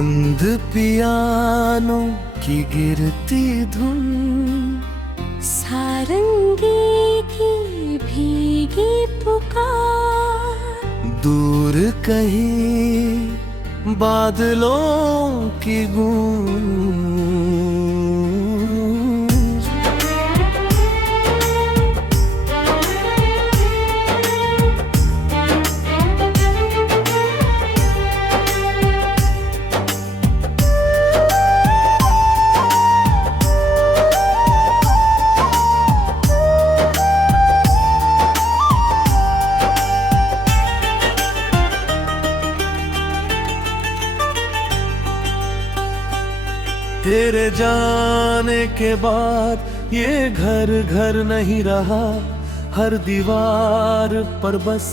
बंद पियानो की गिरती धुन, सारंगी की भीगी पुकार, दूर कहीं बादलों की गूंज। तेरे जाने के बाद ये घर घर नहीं रहा, हर दीवार पर बस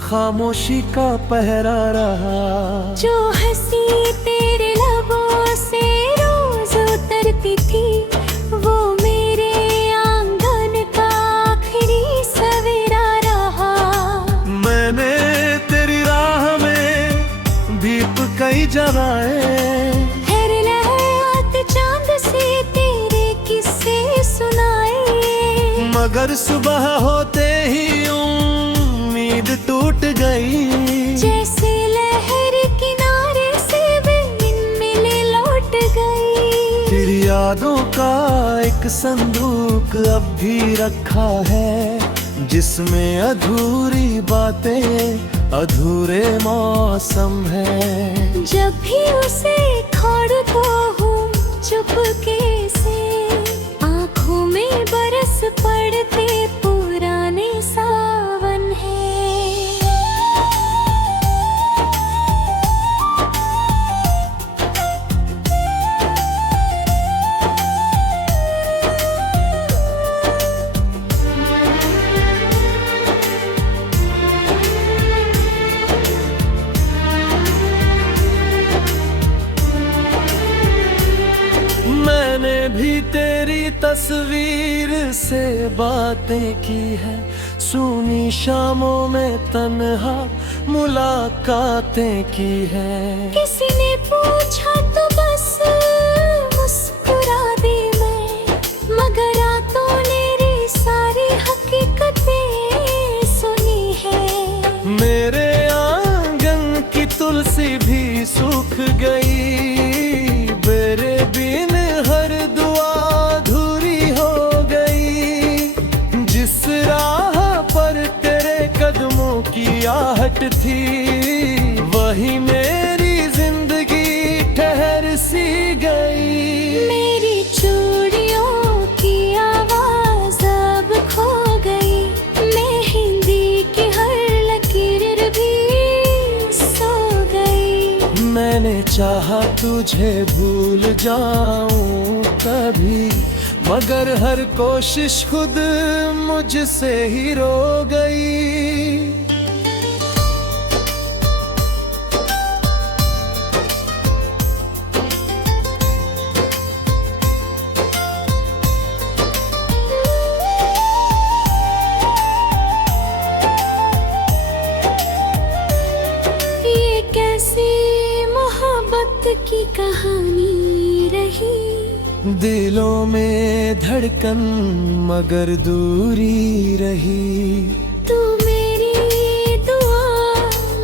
खामोशी का पहरा रहा। जो हंसी तेरे लबों से रोज उतरती थी, वो मेरे आंगन का आखिरी सवेरा रहा। मैंने तेरी राह में दीप कई जलाए, मगर सुबह होते ही उम्मीद टूट गई। जैसे लहर किनारे से बिन मिले लौट गई। तेरी यादों का एक संदूक अब भी रखा है, जिसमें अधूरी बातें अधूरे मौसम है। जब भी उसे खोड़ता हूँ चुपके से, आँखों में बरस पड़ते पुराने सावन है। मैंने भी तेरी तस्वीर से बातें की है, सूनी शामों में तन्हा मुलाकातें की है। किसी ने पूछा तो बस मुस्कुरा दी मैं, मगर रातों ने री सारी हकीकतें सुनी है। मेरे आंगन की तुलसी भी सूख गई, मेरे बिन हर दुआ अधूरी हो गई। जिस राह पर तेरे कदमों की आहट थी, वही मेरी जिंदगी ठहर सी गई। मेरी चूड़ियों की आवाज अब खो गई, मेहंदी की हर लकीर भी सो गई। मैंने चाहा तुझे भूल जाऊं कभी, मगर हर कोशिश खुद मुझसे ही रो गई। ये कैसी मोहब्बत की कहानी रही, दिलों में धड़कन मगर दूरी रही। तू मेरी दुआ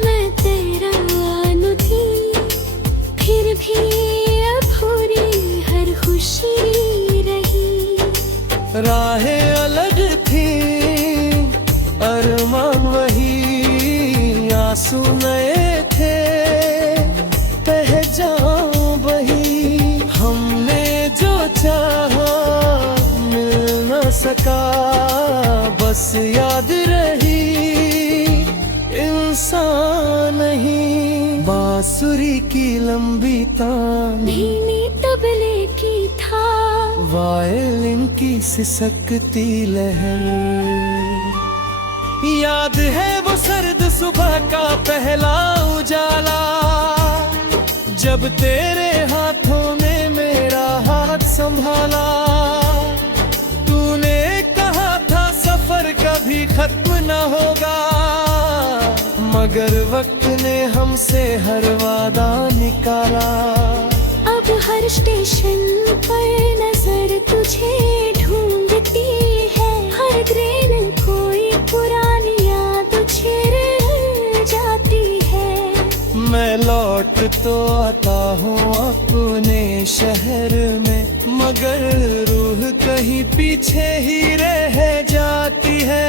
मैं तेरा अनुधी, फिर भी अधूरी हर खुशी रही। राहें अलग थी अरमान वही, आंसू नए थे पहचान वही। हमने जो चाहा मिल न सका, बस याद रही इंसान नहीं। बांसुरी की लंबी तान, धीमी तबले की था, वायलिन की सिसकती लहर। याद है वो सर्द सुबह का पहला उजाला, जब तेरे हाथों ने मेरा हाथ संभाला। तूने कहा था सफर कभी खत्म न होगा, मगर वक्त ने हमसे हर वादा निकाला। अब हर स्टेशन पर नजर तुझे ढूंढती है, हर ट्रेन कोई पुरानी याद छेड़ जाती है। मैं लौट तो आता हूँ अपने शहर में, मगर रूह कहीं पीछे ही रह जाती है।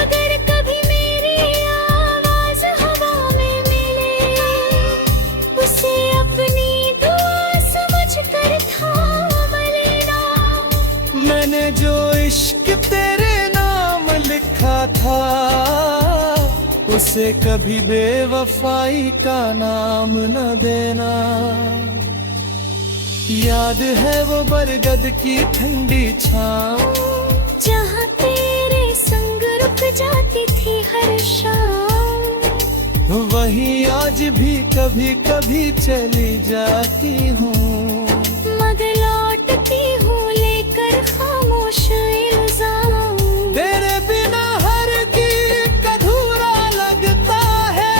अगर कभी मेरी आवाज हवा में मिले, उसे अपनी दुआ समझ कर थाम लेना। मैंने जो इश्क तेरे नाम लिखा था, उसे कभी बेवफाई का नाम न देना। याद है वो बरगद की ठंडी छाँव, जहाँ तेरे संग रुक जाती थी हर शाम। वहीं आज भी कभी कभी चली जाती हूँ, मगर लौटती हूँ लेकर खामोश इल्जाम। तेरे बिना हर गीत अधूरा लगता है,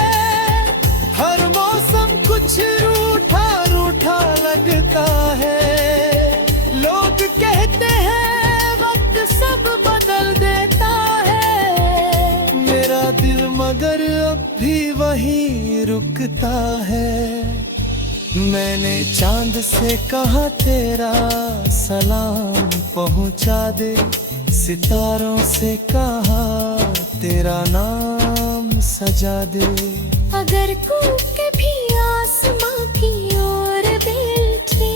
हर मौसम कुछ रूठा रूठा लगता है। लोग कहते हैं वक्त सब बदल देता है, मेरा दिल मगर अब भी वहीं रुकता है। मैंने चांद से कहा तेरा सलाम पहुंचा दे, सितारों से कहा तेरा नाम सजा दे। अगर कूके भी आसमां की ओर बैठे,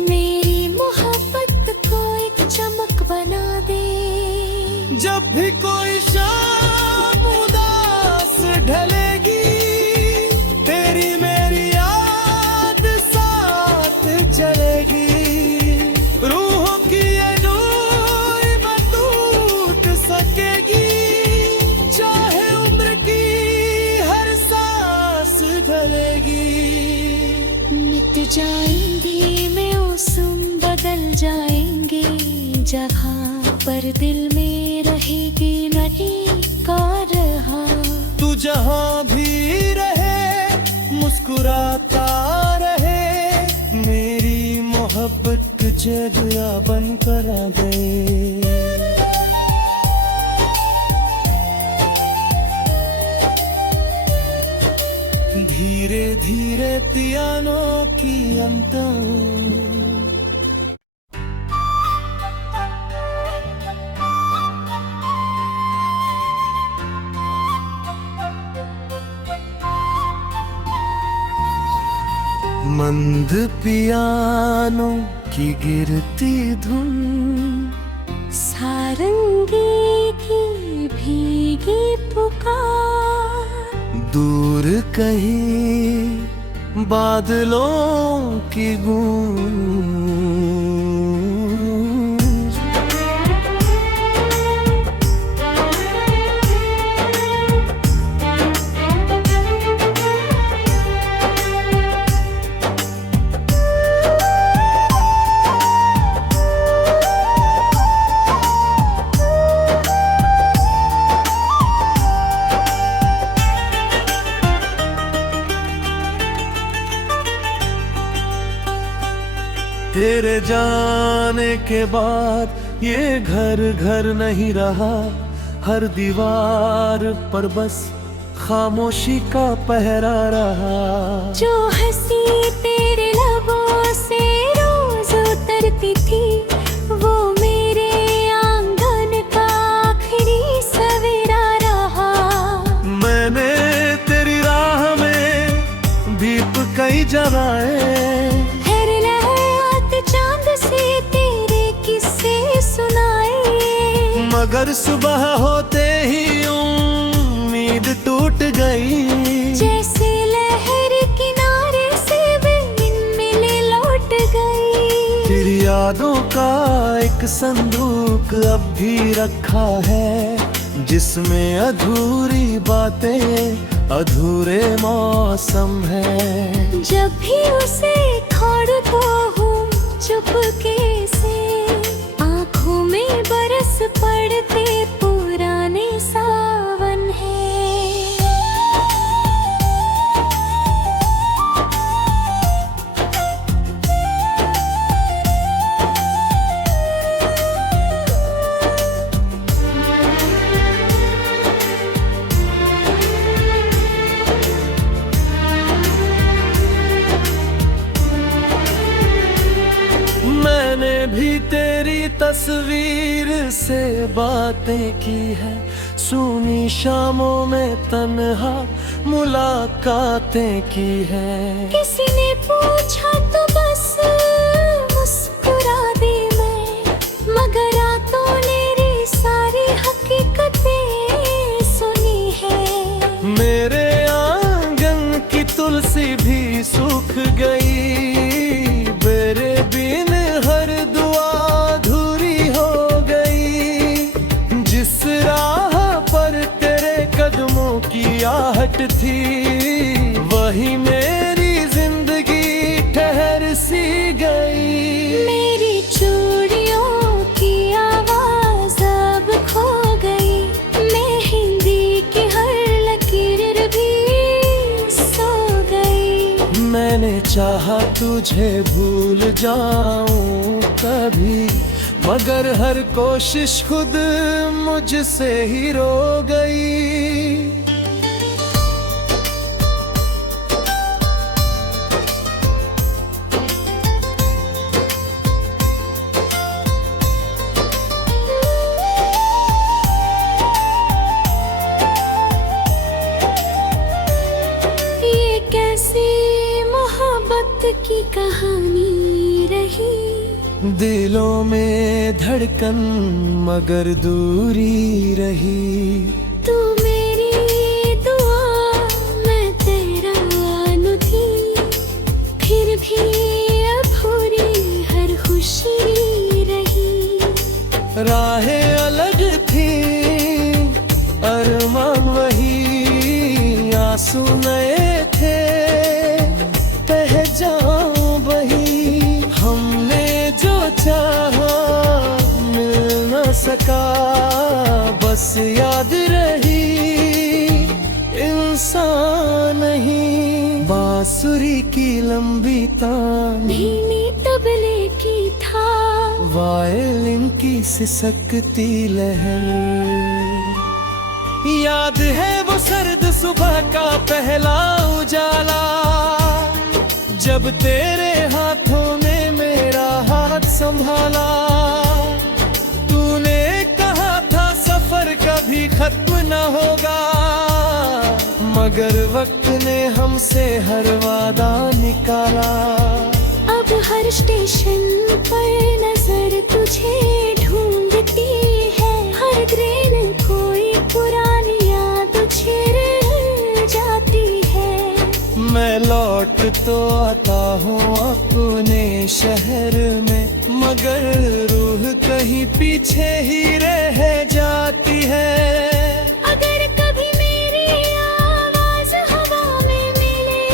मेरी मोहब्बत को एक चमक बना दे। जब भी कोई शाम उदास ढलेगी, तेरी मेरी याद साथ चलेगी। रूहों की ये डोर न टूट सकेगी, चाहे उम्र की हर सांस ढलेगी। मिट जाएंगी मौसम बदल जाएंगे, जहाँ पर दिल में रहेगी नहीं का रहा। तू जहाँ भी रहे मुस्कुराता रहे, मेरी मोहब्बत तुझे दुआ बन कर आ गए। धीरे धीरे पियानो की अंतर, मंद पियानो की गिरती धुन, सारंगी की भीगी पुकार। दूर कहीं बादलों की गूंज। तेरे जाने के बाद ये घर घर नहीं रहा, हर दीवार पर बस खामोशी का पहरा रहा। जो हंसी तेरे लबों से रोज उतरती थी, वो मेरे आंगन का आखिरी सवेरा रहा। मैंने तेरी राह में दीप कई जलाए, मगर सुबह होते ही उम्मीद टूट गई। जैसे लहर किनारे से बिन मिले लौट गई। तेरी यादों का एक संदूक अब भी रखा है, जिसमें अधूरी बातें अधूरे मौसम है। जब भी उसे खोड़ता हूँ चुपके से, आँखों में बरस पड़ते पुराने सावन है। मैंने भी तेरी तस्वीर से बातें की है, सूनी शामों में तन्हा मुलाकातें की है। किसी ने पूछा तो बस मुस्कुरा दी मैं, मगर रातों ने री सारी हकीकतें सुनी है। मेरे आंगन की तुलसी भी सूख गई, मेरे बिन हर दुआ अधूरी हो गई। जिस राह पर तेरे कदमों की आहट थी, वही मेरी जिंदगी ठहर सी गई। मेरी चूड़ियों की आवाज अब खो गई, मेहंदी की हर लकीर भी सो गई। मैंने चाहा तुझे भूल जाऊं कभी, मगर हर कोशिश खुद मुझसे ही रो गई। ये कैसी मोहब्बत की कहानी रही, दिलों में धड़कन मगर दूरी रही। तू मेरी दुआ मैं तेरा अनुधी, फिर भी अधूरी हर खुशी रही। राहें अलग थी, अरमान वही, आंसू नए थे, पहचान वही। हमने जो चाहा मिल न सका, बस याद रही इंसान नहीं। बांसुरी की लंबी तान, धीमी तबले की था, वायलिन की सिसकती लहर। याद है वो सर्द सुबह का पहला उजाला, जब तेरे हाथों ने मेरा हाथ संभाला। तूने कहा था सफर कभी खत्म न होगा, मगर वक्त ने हमसे हर वादा निकाला। अब हर स्टेशन पर नजर तुझे ढूंढती है, हर ट्रेन कोई पुरानी याद छेड़ जाती है। मैं लौट तो आता हूँ अपने शहर में, मगर रूह कहीं पीछे ही रह जाती है। अगर कभी मेरी आवाज हवा में मिले,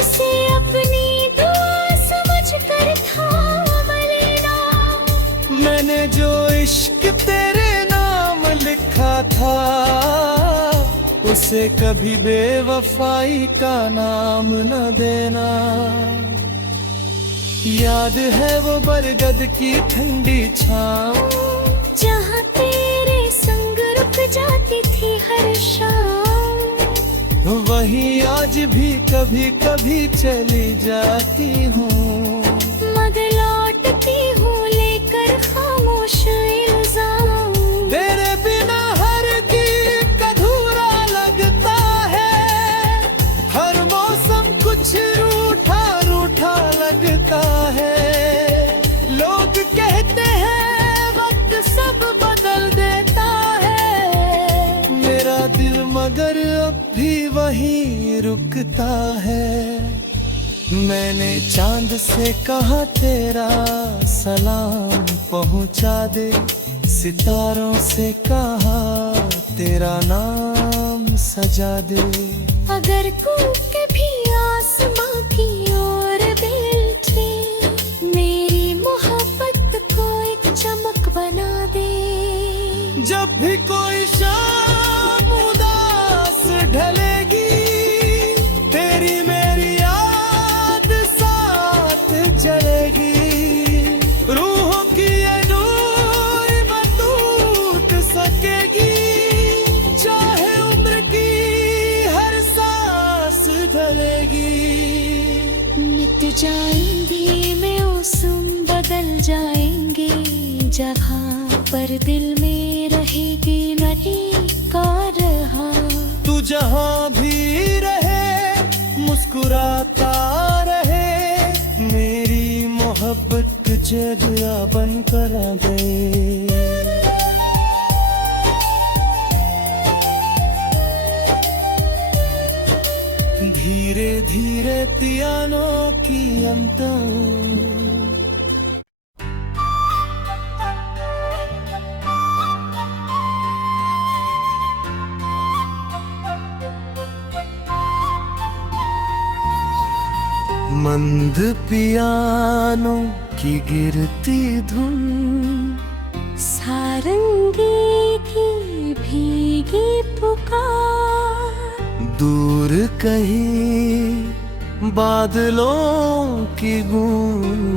उसे अपनी दुआ समझ कर थाम लेना। मैंने जो इश्क तेरे नाम लिखा था, उसे कभी बेवफाई का नाम न देना। याद है वो बरगद की ठंडी छाँव, जहाँ तेरे संग रुक जाती थी हर शाम। वही आज भी कभी कभी चली जाती हूँ, मगर लौटती हूँ लेकर खामोश इल्जाम। तेरे बिना हर गीत अधूरा लगता है, हर मौसम कुछ रूठा रूठा लगता है। लोग कहते हैं वक्त सब बदल देता है, मेरा दिल मगर अब भी वही रुकता है। मैंने चांद से कहा तेरा सलाम पहुंचा दे, सितारों से कहा तेरा नाम सजा दे। अगर कूके भी आसमां की ओर बेलचे, मेरी मोहब्बत को एक चमक बना दे। जब भी कोई शाम उदास ढलेगी, तेरी मेरी याद साथ चलेगी। रूहों की ये डोर न टूट सकेगी, चाहे उम्र की हर सांस ढलेगी। मिट जाएंगी मैं उस जाएंगे जहाँ पर दिल में रहेगी नदी का रहा। तू जहाँ भी रहे मुस्कुराता रहे, मेरी मोहब्बत तुझे दुआ बन कर आ गए। धीरे धीरे पियानो की अंतम मंद पियानो की गिरती धुन, सारंगी की भीगी पुकार, दूर कहीं बादलों की गूंज।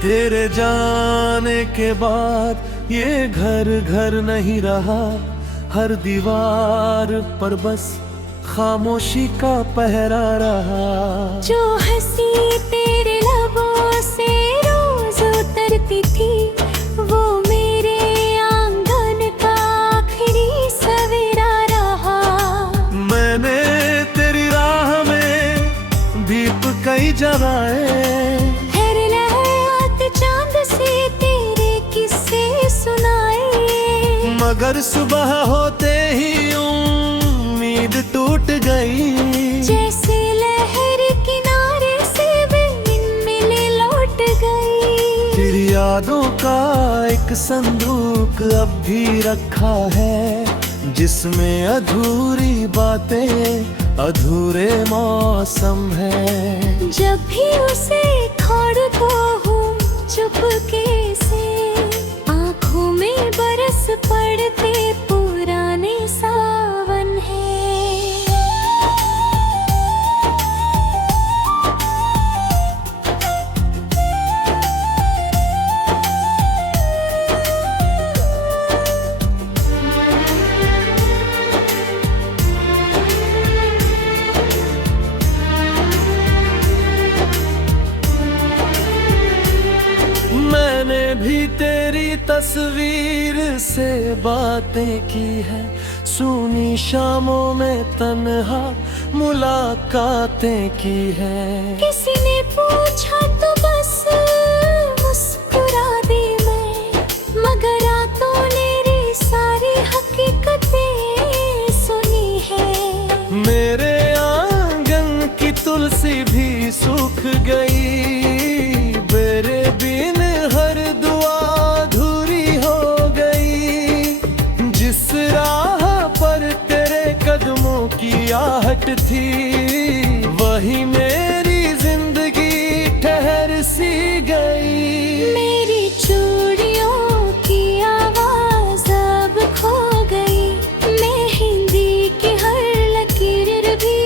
तेरे जाने के बाद ये घर घर नहीं रहा, हर दीवार पर बस खामोशी का पहरा रहा। जो हंसी तेरे लबों से रोज उतरती थी, वो मेरे आंगन का आखिरी सवेरा रहा। मैंने तेरी राह में दीप कई जलाए, मगर सुबह होते ही उम्मीद टूट गई। जैसे लहर किनारे से बिन मिले लौट गई। तेरी यादों का एक संदूक अब भी रखा है, जिसमें अधूरी बातें अधूरे मौसम है। जब भी उसे खड़को हूँ चुपके से, आँखों में बरस पड़ते पुराने सावन है। मैंने भी तेरी तस्वीर से बातें की है, सूनी शामों में तन्हा मुलाकातें की है। किसी ने पूछा तो बस मुस्कुरा दी मैं, मगर रातों ने सारी हकीकतें सुनी है। मेरे आंगन की तुलसी भी सूख गई, मेरे बिन हर दुआ अधूरी हो गई। जिस राह पर तेरे कदमों की आहट थी, वही मेरी जिंदगी ठहर सी गई। मेरी चूड़ियों की आवाज अब खो गई, मेहंदी की हर लकीर भी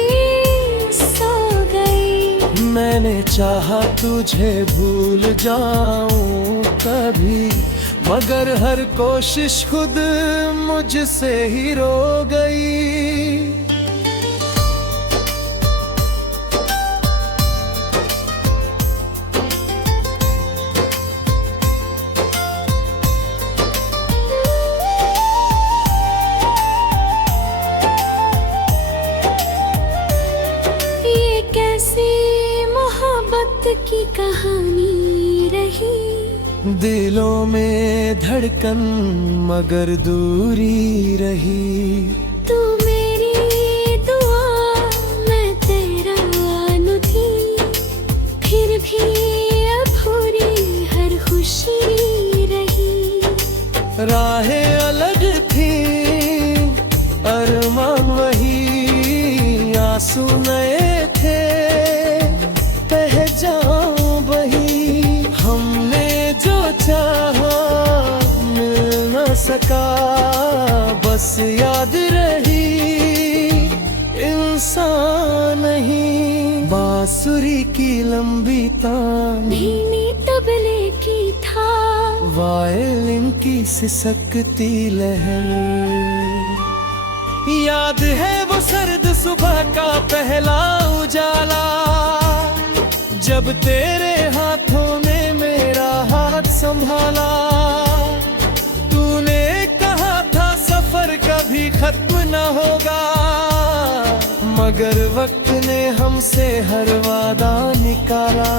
सो गई। मैंने चाहा तुझे भूल जाऊं कभी, मगर हर कोशिश खुद मुझसे ही रो गई। ये कैसी मोहब्बत की कहानी रही, दिलों में धड़कन मगर दूरी रही। तू मेरी दुआ मैं तेरा अनुधी, फिर भी अधूरी हर खुशी रही। राहें अलग थी अरमान वही, आंसू नए थे पहचान वही। हमने जो चाहा मिल न सका, बस याद रही इंसान नहीं। बांसुरी की लंबी तान धीमी तबले की था, वायलिन की सिसकती लहर। याद है वो सर्द सुबह का पहला उजाला, जब तेरे हाथों ने मेरा हाथ संभाला। तूने कहा था सफर कभी खत्म न होगा, मगर वक्त ने हमसे हर वादा निकाला।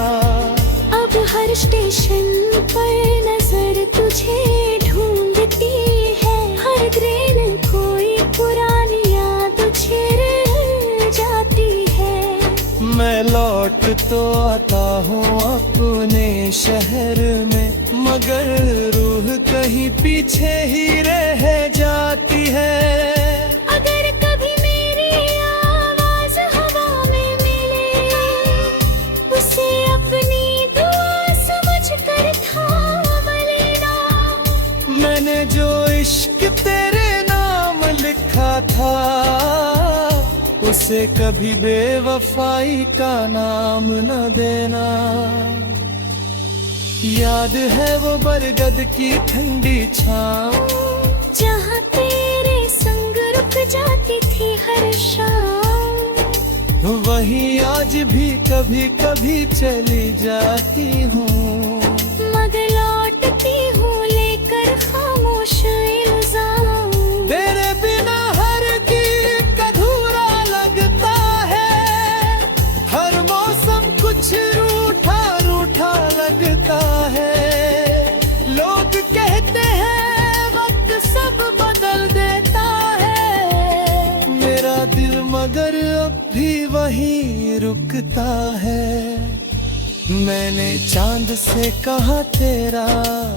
अब हर स्टेशन पर नजर तुझे ढूंढती है, हर ट्रेन कोई पुरानी याद छेड़ जाती है। मैं लौट तो आता हूँ अपने शहर में, मगर रूह कहीं पीछे ही रह जाती है। अगर कभी मेरी आवाज हवा में मिले, उसे अपनी दुआ समझ कर थाम लेना। मैंने जो इश्क तेरे नाम लिखा था, उसे कभी बेवफाई का नाम न देना। याद है वो बरगद की ठंडी छाँव, जहाँ तेरे संग रुक जाती थी हर शाम। वहीं आज भी कभी कभी चली जाती हूँ, मगर लौटती हूँ लेकर खामोश इल्जाम। तेरे बिना हर गीत अधूरा लगता है, हर मौसम कुछ रूठा रूठा लगता है। लोग कहते हैं वक्त सब बदल देता है, मेरा दिल मगर अब भी वहीं रुकता है। मैंने चांद से कहा तेरा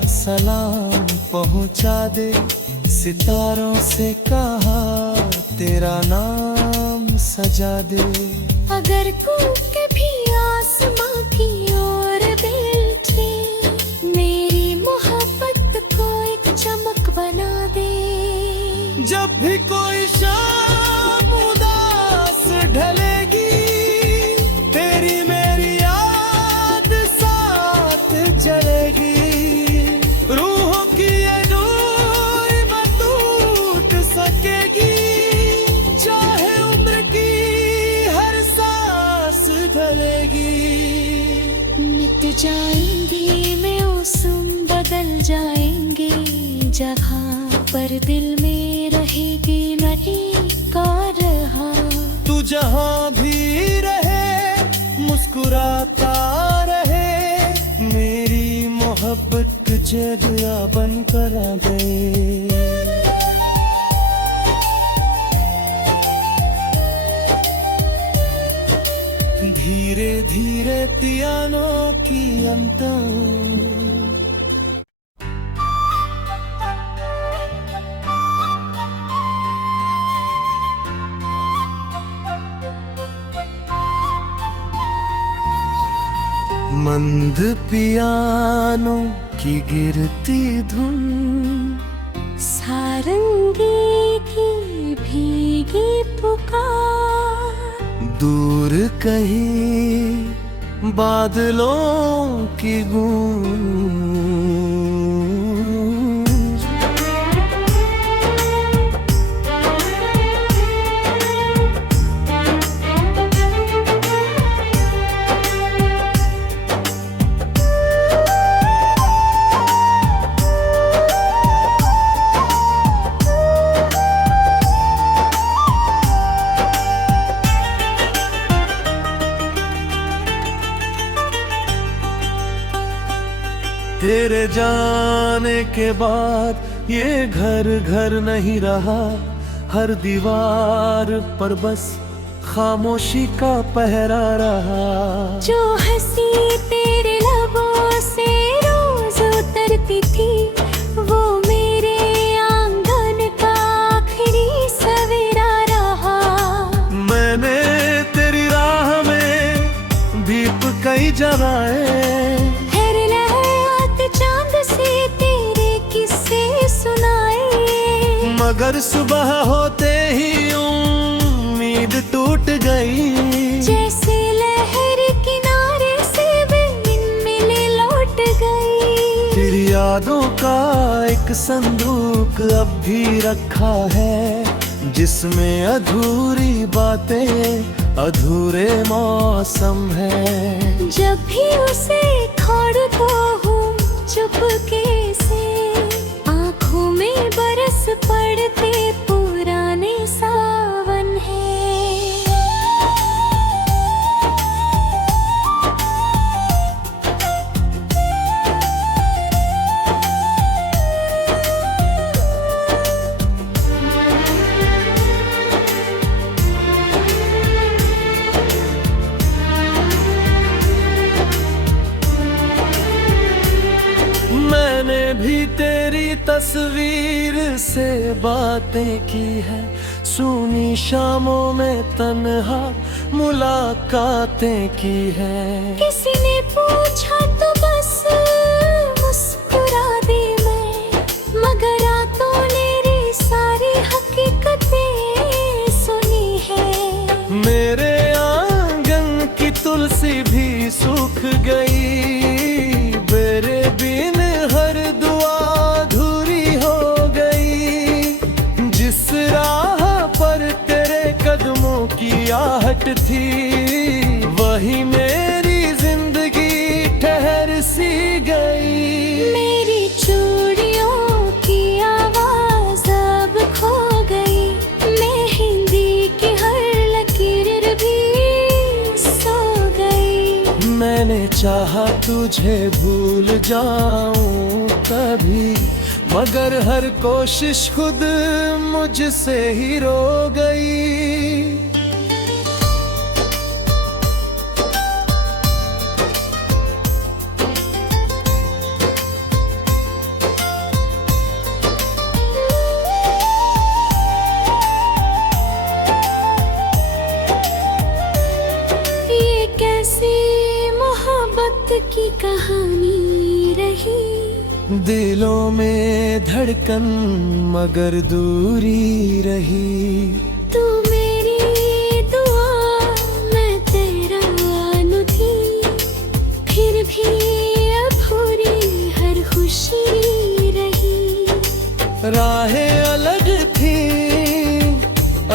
सलाम पहुंचा दे, सितारों से कहा तेरा नाम सजा दे। अगर कूके भी आसमां की ओर बैठे, मेरी मोहब्बत को एक चमक बना दे। जब भी कोई शाम उदास ढलेगी, तेरी मेरी याद साथ जलेगी। रूहों की ये डोर न टूट सकेगी, चाहे उम्र की हर सांस ढलेगी। मिट जाएंगी मौसम बदल जाएंगे, जगह पर दिल में रहेगी नहीं का रहा। तू जहाँ भी रहे मुस्कुराता रहे, मेरी मोहब्बत जगह बन कर आ गए। धीरे धीरे पियानो की अंतर, मंद पियानो की गिरती धुन, सारंगी की भीगी पुकार। दूर कहीं बादलों की गूंज। तेरे जाने के बाद ये घर घर नहीं रहा, हर दीवार पर बस खामोशी का पहरा रहा। जो हंसी तेरे लबों से रोज उतरती थी, वो मेरे आंगन का आखिरी सवेरा रहा। मैंने तेरी राह में दीप कई जलाए, हर लहराते चांद मगर सुबह होते ही उम्मीद टूट गई। जैसे लहर किनारे से बिन मिले लौट गई। फिर यादों का एक संदूक अब भी रखा है, जिसमें अधूरी बातें अधूरे मौसम है। जब भी उसे खोड़ता हूँ चुपके से, आँखों में बरस पड़ते पुराने सावन है। मैंने भी तेरी तस्वीर से बातें की है, सूनी शामों में तन्हा मुलाकातें की है। किसी ने पूछा तो बस मुस्कुरा दी मैं, मगर रातों ने री सारी हकीकतें सुनी है। मेरे आंगन की तुलसी भी सूख गई, मेरे बिन हर दुआ अधूरी हो गई। जिस राह पर तेरे कदमों की आहट थी, वही मेरी जिंदगी ठहर सी गई। मेरी चूड़ियों की आवाज अब खो गई, मेहंदी की हर लकीर भी सो गई। मैंने चाहा तुझे भूल जाऊं कभी, मगर हर कोशिश खुद मुझसे ही रो गई। ये कैसी मोहब्बत की कहानी रही, दिलों में धड़कन मगर दूरी रही। तू मेरी दुआ मैं तेरा अनुधी, फिर भी अधूरी हर खुशी रही। राहें अलग थी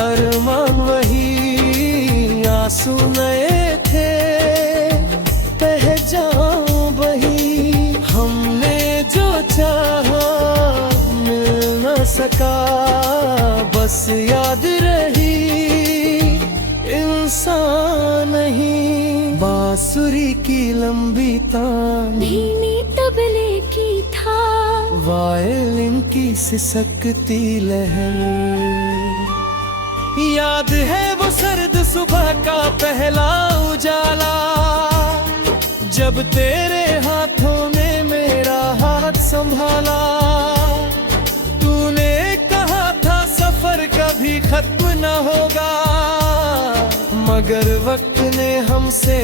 अरमान वही, आंसू नए थे बह जाऊं वही। हमने जो चाहा मिल न सका, बस याद रही इंसान नहीं। बांसुरी की लंबी तान, धीमी तबले की था, वायलिन की सिसकती लहर। याद है वो सर्द सुबह का पहला उजाला, जब तेरे हाथों ने मेरा हाथ संभाला। तूने कहा था सफर कभी खत्म न होगा, मगर वक्त ने हमसे